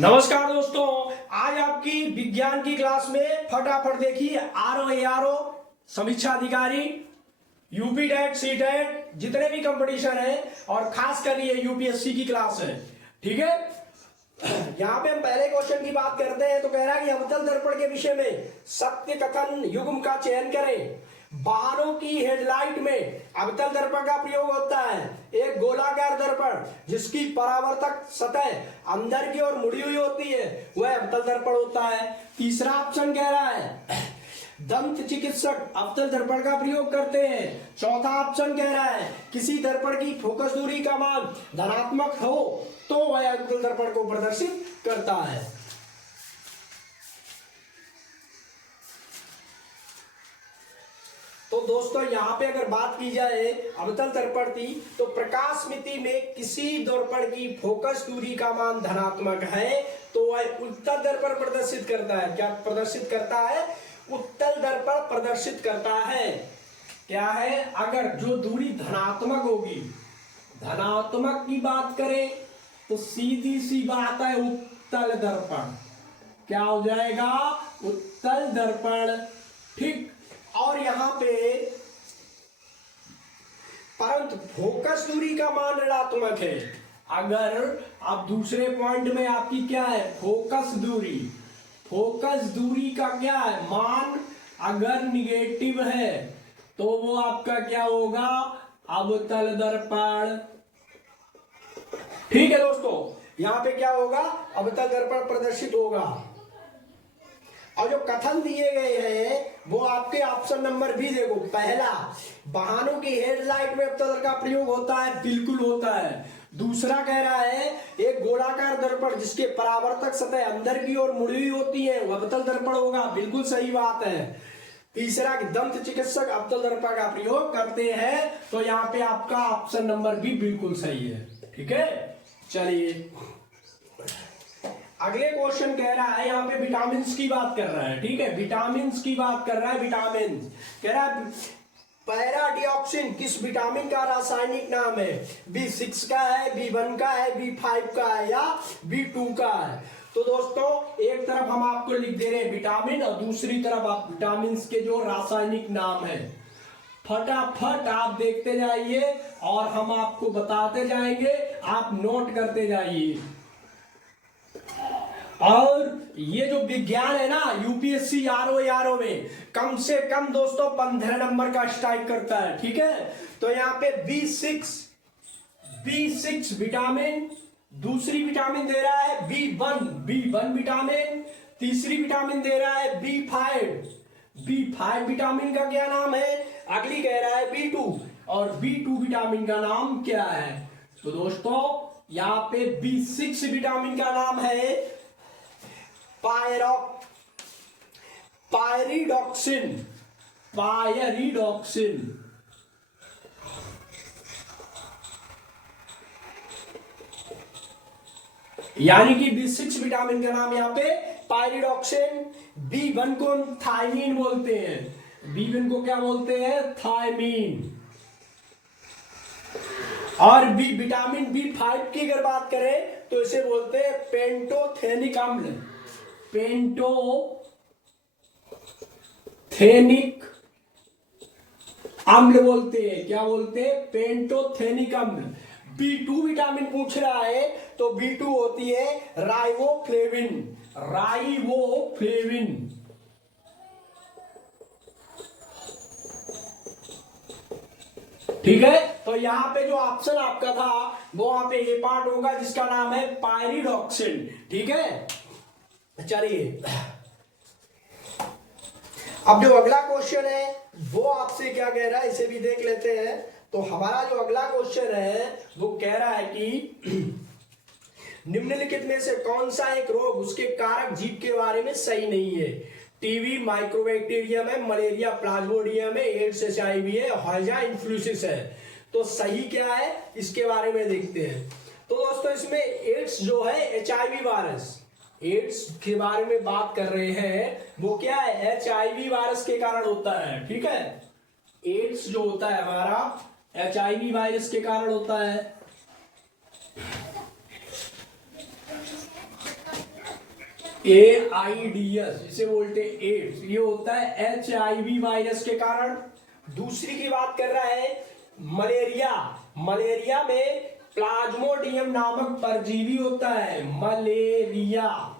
नमस्कार दोस्तों, आज आपकी विज्ञान की क्लास में फटाफट देखिए आरओ समीक्षा अधिकारी यूपी टेट सी टेट जितने भी कंपटीशन है और खास कर ये यूपीएससी की क्लास है। ठीक है, यहाँ पे हम पहले क्वेश्चन की बात करते हैं तो कह रहा है कि अवतल दर्पण के विषय में सत्य कथन युग्म का चयन करें। वाहनों की हेडलाइट में अवतल दर्पण का प्रयोग होता है। एक गोलाकार दर्पण जिसकी परावर्तक सतह अंदर की ओर मुड़ी हुई होती है वह अवतल दर्पण होता है। तीसरा ऑप्शन कह रहा है दंत चिकित्सक अवतल दर्पण का प्रयोग करते हैं। चौथा ऑप्शन कह रहा है किसी दर्पण की फोकस दूरी का मान धनात्मक हो तो वह अवतल दर्पण को प्रदर्शित करता है। तो दोस्तों यहाँ पे अगर बात की जाए अवतल दर्पण की तो प्रकाश मिति में किसी दर्पण की फोकस दूरी का मान धनात्मक है तो वह उत्तल दर्पण प्रदर्शित करता है। क्या प्रदर्शित करता है? उत्तल दर्पण प्रदर्शित करता है। क्या है? अगर जो दूरी धनात्मक होगी, धनात्मक की बात करें तो सीधी सी बात है उत्तल दर्पण। क्या हो जाएगा? उत्तल दर्पण। ठीक, और यहां पे परंतु फोकस दूरी का मान ऋणात्मक है। अगर आप दूसरे पॉइंट में आपकी क्या है? फोकस दूरी। फोकस दूरी का क्या है? मान अगर निगेटिव है तो वो आपका क्या होगा? अवतल दर्पण। ठीक है दोस्तों, यहां पे क्या होगा? अवतल दर्पण प्रदर्शित होगा। और जो कथन दिए गए हैं वो आपके ऑप्शन नंबर भी देखो। पहला, वाहनों की हेडलाइट में अवतल दर्पण का प्रयोग होता है, बिल्कुल होता है। दूसरा कह रहा है एक गोलाकार दर्पण जिसके परावर्तक सतह अंदर की ओर मुड़ी हुई होती है वह अवतल दर्पण होगा, बिल्कुल सही बात है। तीसरा, दंत चिकित्सक अवतल दर्पण का प्रयोग करते हैं, तो यहाँ पे आपका ऑप्शन नंबर भी बिल्कुल सही है। ठीक है, चलिए अगले क्वेश्चन कह रहा है, यहाँ पे विटामिन की बात कर रहा है। ठीक है, विटामिन की बात कर रहा है। विटामिन कह रहा है पैराडिऑक्सिन किस विटामिन का रासायनिक नाम है? B6 का है, B1 का है, B5 का है या B2 का है? तो दोस्तों एक तरफ हम आपको लिख दे रहे हैं विटामिन और दूसरी तरफ आप विटामिन के जो रासायनिक नाम है फटाफट आप देखते जाइए और हम आपको बताते जाएंगे, आप नोट करते जाइए। और ये जो विज्ञान है ना यूपीएससी आरओ में कम से कम दोस्तों 15 नंबर का स्ट्राइक करता है। ठीक है, तो यहाँ पे B6 विटामिन, दूसरी विटामिन दे रहा है B1 विटामिन, तीसरी विटामिन दे रहा है B5 विटामिन का क्या नाम है? अगली कह रहा है B2 और B2 विटामिन का नाम क्या है? तो दोस्तों यहाँ पे B6 विटामिन का नाम है पायरिडॉक्सिन। यानी कि B6 विटामिन का नाम यहाँ पे पायरिडॉक्सिन। B1 को थायमीन बोलते हैं। B1 को क्या बोलते हैं? थायमीन। और विटामिन B5 की अगर बात करें तो इसे बोलते हैं पेंटोथेनिक अम्ल। पेंटोथेनिक अम्ल बोलते हैं। क्या बोलते हैं? पेंटोथेनिक अम्ल। B2 विटामिन पूछ रहा है तो B2 होती है राइबोफ्लेविन। ठीक है, तो यहाँ पे जो ऑप्शन आपका था वो वहां पे ये पार्ट होगा जिसका नाम है पायरिडॉक्सिन। ठीक है, चलिए अब जो अगला क्वेश्चन है वो आपसे क्या कह रहा है इसे भी देख लेते हैं। तो हमारा जो अगला क्वेश्चन है वो कह रहा है कि निम्नलिखित में से कौन सा एक रोग उसके कारक जीव के बारे में सही नहीं है? टीबी माइक्रोबैक्टीरियम है, मलेरिया प्लाज्मोडियम है, एड्स HIV है, हैजा इन्फ्लूसिस है। तो सही क्या है इसके बारे में देखते हैं। तो दोस्तों इसमें एड्स जो है HIV वायरस, एड्स के बारे में बात कर रहे हैं, वो क्या है? HIV वायरस के कारण होता है। ठीक है, एड्स जो होता है हमारा HIV वायरस के कारण होता है। AIDS जिसे बोलते हैं एड्स, ये होता है HIV वायरस के कारण। दूसरी की बात कर रहा है मलेरिया। मलेरिया में प्लाज्मोडियम नामक परजीवी होता है। मलेरिया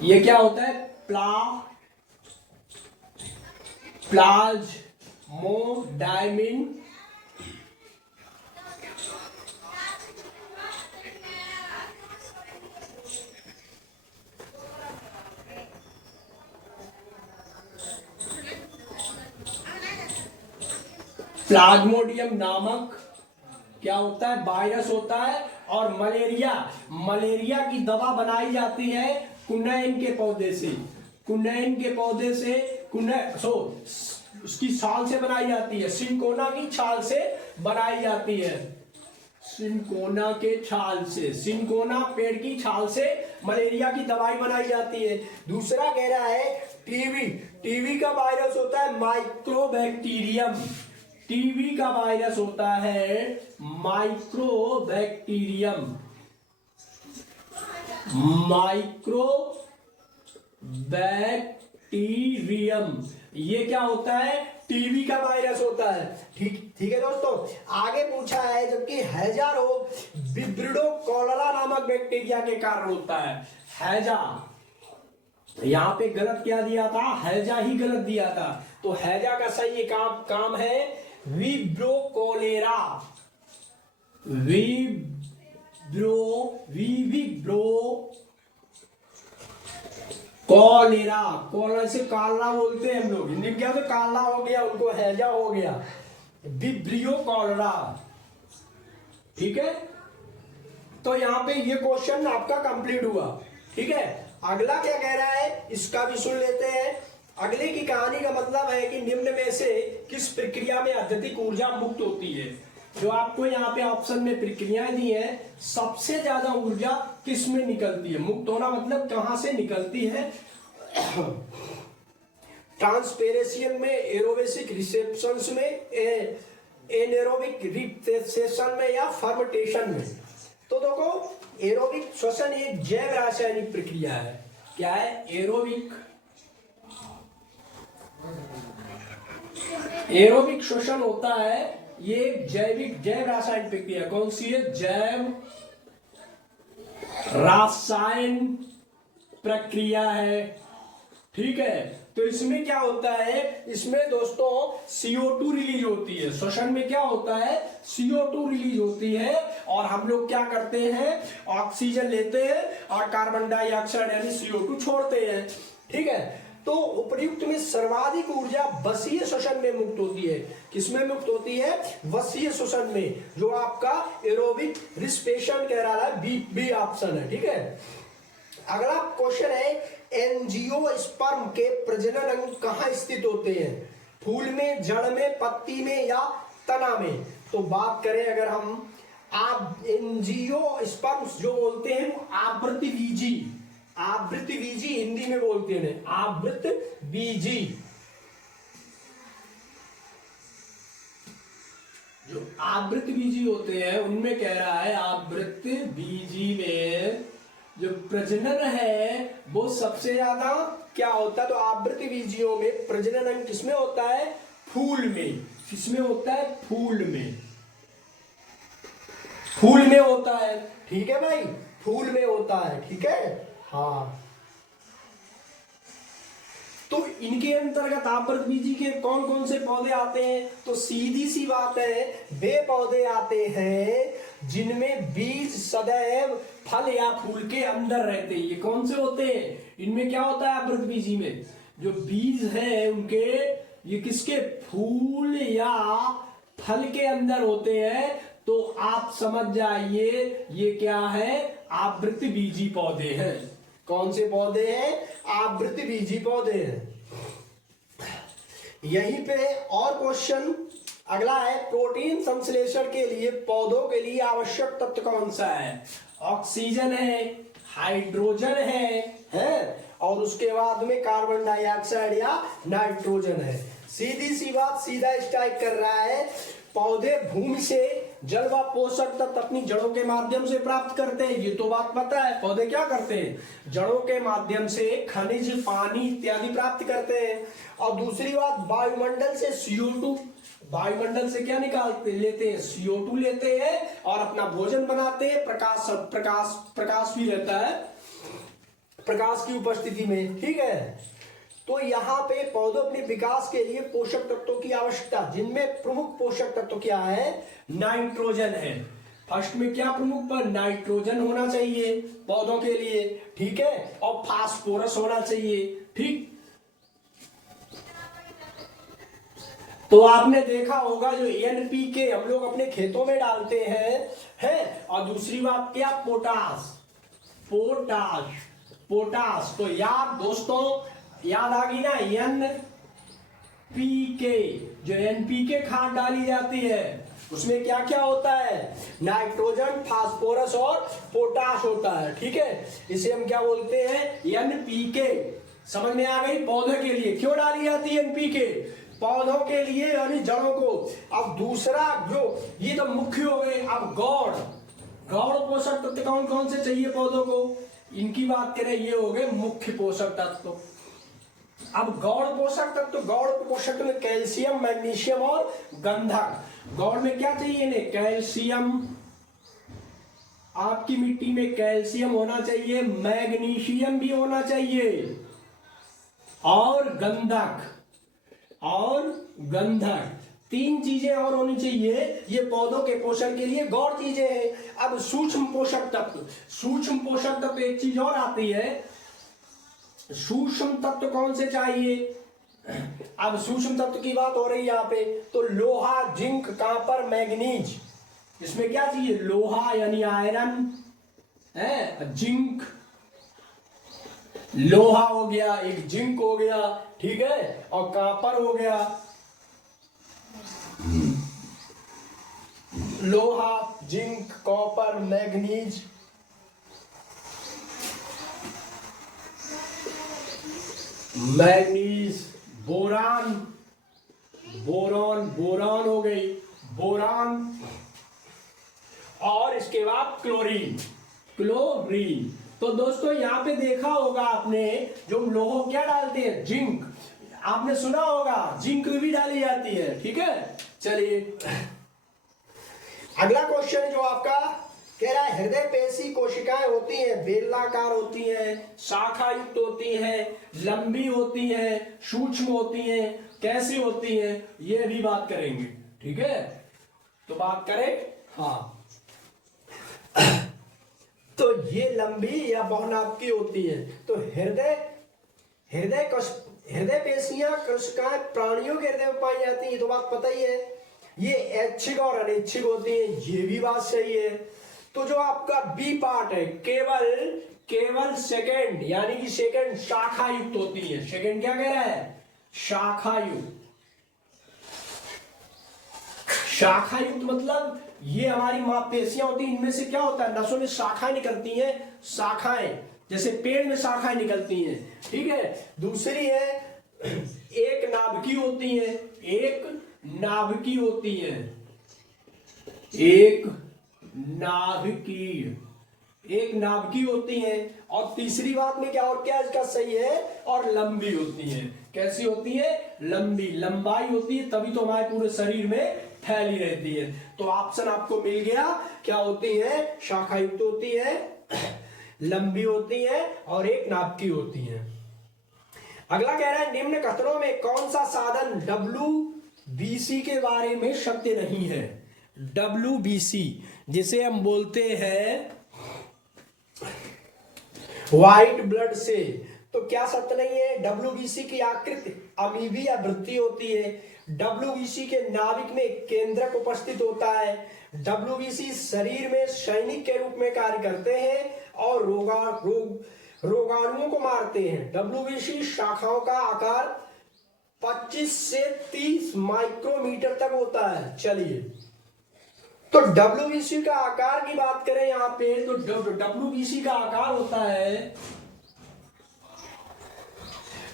ये क्या होता है? प्लाज्मोडायमिन प्लाज्मोडियम नामक क्या होता है? वायरस होता है। और मलेरिया की दवा बनाई जाती है कुनैन के पौधे से। कुनैन के पौधे से उसकी छाल से बनाई जाती है। सिंकोना की छाल से बनाई जाती है। सिंकोना के छाल से, सिंकोना पेड़ की छाल से मलेरिया की दवाई बनाई जाती है। दूसरा कह रहा है टीबी का वायरस होता है माइक्रोबैक्टीरियम। टीबी का वायरस होता है माइक्रोबैक्टीरियम। ये क्या होता है? टीबी का वायरस होता है। ठीक है दोस्तों, आगे पूछा है जबकि हैजा रोग विब्रियो कॉलरा नामक बैक्टीरिया के कारण होता है। हैजा, यहां पे गलत क्या दिया था? हैजा ही गलत दिया था। तो हैजा का सही काम है विब्रियो कॉलेरा। कॉलेरा से काला बोलते हैं हम लोग। हिंदी में क्या होता है? काला हो गया, उनको हैजा हो गया। Vibrio cholera. ठीक है, तो यहाँ पे ये क्वेश्चन आपका कंप्लीट हुआ। ठीक है, अगला क्या कह रहा है इसका भी सुन लेते हैं। अगले की कहानी का मतलब है कि निम्न में से किस प्रक्रिया में अत्यधिक ऊर्जा मुक्त होती है? जो आपको यहाँ पे ऑप्शन में प्रक्रियाएं दी है, सबसे ज्यादा ऊर्जा किस में निकलती है? मुक्त होना मतलब कहां से निकलती है? ट्रांसपेरेशन में, एरोबिक रिसेप्शंस में, एनेरोबिक रिसेप्शन में या फर्मेंटेशन में? तो देखो, एरोबिक श्वसन एक जैव रासायनिक प्रक्रिया है। क्या है? एरोबिक श्वसन होता है, ये जैव रासायनिक प्रक्रिया। कौन सी है? जैव रासायन प्रक्रिया है। ठीक है, तो इसमें क्या होता है? इसमें दोस्तों CO2 रिलीज होती है। श्वसन में क्या होता है? CO2 रिलीज होती है, और हम लोग क्या करते हैं? ऑक्सीजन लेते हैं और कार्बन डाइऑक्साइड यानी CO2 छोड़ते हैं। ठीक है, तो उपयुक्त में सर्वाधिक ऊर्जा वसीय श्वसन में मुक्त होती है। किसमें मुक्त होती है? वसीय श्वसन में, जो आपका एरोबिक रिस्पिरेशन कह रहा है, बी ऑप्शन है। ठीक है, अगला क्वेश्चन है एंजियोस्पर्म के प्रजनन अंग कहाँ स्थित होते हैं? फूल में, जड़ में, पत्ती में या तना में? तो बात करें अगर हम, आप एंजियोस्पर्म जो बोलते हैं वो आवृतबीजी हिंदी में बोलते हैं। आवृतबीजी, जो आवृतबीजी होते हैं उनमें कह रहा है आवृतबीजी में जो प्रजनन है वो सबसे ज्यादा क्या होता है? तो आवृतबीजियों में प्रजनन अंग किसमें होता है? फूल में। किसमें होता है? फूल में। फूल में होता है। ठीक है भाई, फूल में होता है। ठीक है, हाँ। तो इनके अंतर्गत आवृतबीजी के कौन कौन से पौधे आते हैं? तो सीधी सी बात है, वे पौधे आते हैं जिनमें बीज सदैव फल या फूल के अंदर रहते हैं। ये कौन से होते हैं? इनमें क्या होता है? आवृतबीजी में जो बीज है उनके, ये किसके? फूल या फल के अंदर होते हैं। तो आप समझ जाइए ये क्या है? आवृतबीजी पौधे हैं। कौन से पौधे हैं? आवृतबीजी पौधे हैं। यहीं पे और क्वेश्चन अगला है, प्रोटीन संश्लेषण के लिए पौधों के लिए आवश्यक तत्व कौन सा है? ऑक्सीजन है, हाइड्रोजन है और उसके बाद में कार्बन डाइऑक्साइड या नाइट्रोजन है। सीधी सी बात, सीधा स्ट्राइक कर रहा है। पौधे भूमि से जल व पोषक तत्व अपनी जड़ों के माध्यम से प्राप्त करते हैं, ये तो बात पता है। पौधे क्या करते हैं, जड़ों के माध्यम से खनिज, पानी इत्यादि प्राप्त करते हैं। और दूसरी बात, वायुमंडल से CO2, वायुमंडल से क्या निकालते लेते हैं, CO2 लेते हैं और अपना भोजन बनाते हैं। प्रकाश भी रहता है प्रकाश की उपस्थिति में, ठीक है। तो यहाँ पे पौधों अपने विकास के लिए पोषक तत्वों की आवश्यकता, जिनमें प्रमुख पोषक तत्व क्या है, नाइट्रोजन है। फर्स्ट में क्या प्रमुख पर, नाइट्रोजन होना चाहिए पौधों के लिए, ठीक है, और फास्फोरस होना चाहिए, ठीक। तो आपने देखा होगा जो NPK हम लोग अपने खेतों में डालते हैं, और दूसरी बात क्या, पोटाश। तो याद दोस्तों, याद आ गई ना, NPK, जो NPK खाद डाली जाती है उसमें क्या क्या होता है, नाइट्रोजन, फास्फोरस और पोटाश होता है, ठीक है। इसे हम क्या बोलते हैं, NPK। समझ में आ गई। पौधे के लिए क्यों डाली जाती है NPK, पौधों के लिए यानी जड़ों को। अब दूसरा जो, ये तो मुख्य हो गए। अब गौण पोषक तत्व कौन कौन से चाहिए पौधों को, इनकी बात करें, ये हो गए मुख्य पोषक तत्व। अब गौण पोषक में कैल्शियम, मैग्नीशियम और गंधक। गौण में क्या चाहिए इन्हें, कैल्शियम, आपकी मिट्टी में कैल्शियम होना चाहिए, मैग्नीशियम भी होना चाहिए, और गंधक, तीन चीजें और होनी चाहिए। ये पौधों के पोषण के लिए गौण चीजें हैं। अब सूक्ष्म पोषक तत्व एक चीज और आती है, सूक्ष्म तत्व कौन से चाहिए। अब सूक्ष्म तत्व की बात हो रही है यहाँ पे, तो लोहा, जिंक, कॉपर, मैग्नीज। इसमें क्या चाहिए, लोहा यानी आयरन है, जिंक, लोहा हो गया, एक जिंक हो गया, ठीक है, और कॉपर हो गया, लोहा, जिंक, कॉपर, मैग्नीज, बोरान हो गई, बोरान, और इसके बाद क्लोरीन। तो दोस्तों यहाँ पे देखा होगा आपने, जो लोहो क्या डालते हैं, जिंक, आपने सुना होगा जिंक भी डाली जाती है, ठीक है। चलिए अगला क्वेश्चन जो आपका कह रहा है, हृदय पेशी कोशिकाएं होती हैं, बेलनाकार होती हैं, शाखा युक्त होती हैं, लंबी होती हैं, सूक्ष्म होती हैं, कैसी होती हैं, ये भी बात करेंगे, ठीक है। तो बात करें, हाँ, तो ये लंबी या बहुनाभकी होती है। तो हृदय पेशियां, कोशिकाएं प्राणियों के हृदय में पाई जाती है, ये तो बात पता ही है। ये ऐच्छिक और अनैच्छिक होती है, ये भी बात सही है। तो जो आपका बी पार्ट है, केवल सेकंड, यानी कि सेकंड शाखा युक्त होती है। सेकंड क्या कह रहा है, शाखा युक्त मतलब ये हमारी मांसपेशियां होती हैं, इनमें से क्या होता है, नसों में शाखाएं निकलती हैं, शाखाएं जैसे पेड़ में शाखाएं निकलती हैं, ठीक है। दूसरी है एक नाभिकी होती है, एक नाभिकी होती है। और तीसरी बात में क्या, और क्या इसका सही है, और लंबी होती है। कैसी होती है, लंबाई होती है, तभी तो हमारे पूरे शरीर में फैली रहती है। तो ऑप्शन आपको मिल गया, क्या होती है, शाखा युक्त होती है, लंबी होती है, और एक नाभिकी होती है। अगला कह रहा है, निम्न कथनों में कौन सा साधन WBC के बारे में सत्य नहीं है। WBC जिसे हम बोलते हैं व्हाइट ब्लड से, तो क्या सत्य नहीं है। WBC की आकृति अमीबी या वृत्ति होती है। WBC के नाभिक में केंद्रक उपस्थित होता है। WBC शरीर में सैनिक के रूप में कार्य करते हैं और रोगाणुओं को मारते हैं। WBC शाखाओं का आकार 25 से 30 माइक्रोमीटर तक होता है। चलिए, तो WBC का आकार की बात करें यहां पे, तो WBC का आकार होता है,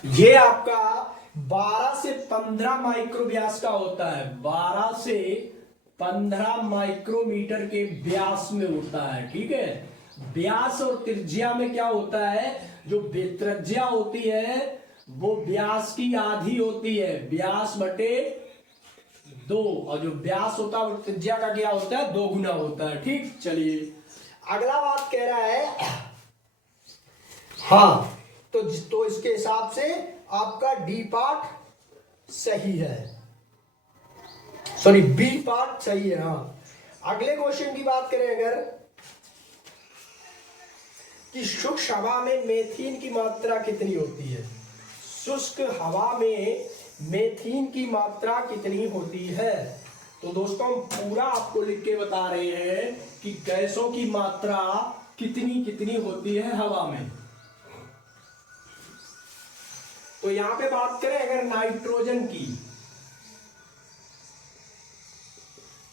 ये आपका 12 से 15 माइक्रो व्यास का होता है। 12 से 15 माइक्रोमीटर के व्यास में होता है। ठीक है, व्यास और त्रिज्या में क्या होता है, जो त्रिज्या होती है वो व्यास की आधी होती है, व्यास बटे 2, और जो व्यास होता है वो त्रिज्या का क्या होता है, 2 गुना होता है। ठीक, चलिए अगला बात कह रहा है, हाँ तो इसके हिसाब से आपका डी पार्ट सही है, सॉरी बी पार्ट सही है। हाँ, अगले क्वेश्चन की बात करें अगर, कि शुष्क हवा में मेथीन की मात्रा कितनी होती है, शुष्क हवा में मेथीन की मात्रा कितनी होती है। तो दोस्तों हम पूरा आपको लिख के बता रहे हैं कि गैसों की मात्रा कितनी कितनी होती है हवा में। तो यहां पे बात करें अगर नाइट्रोजन की,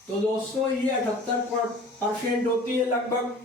तो दोस्तों ये 78% होती है लगभग।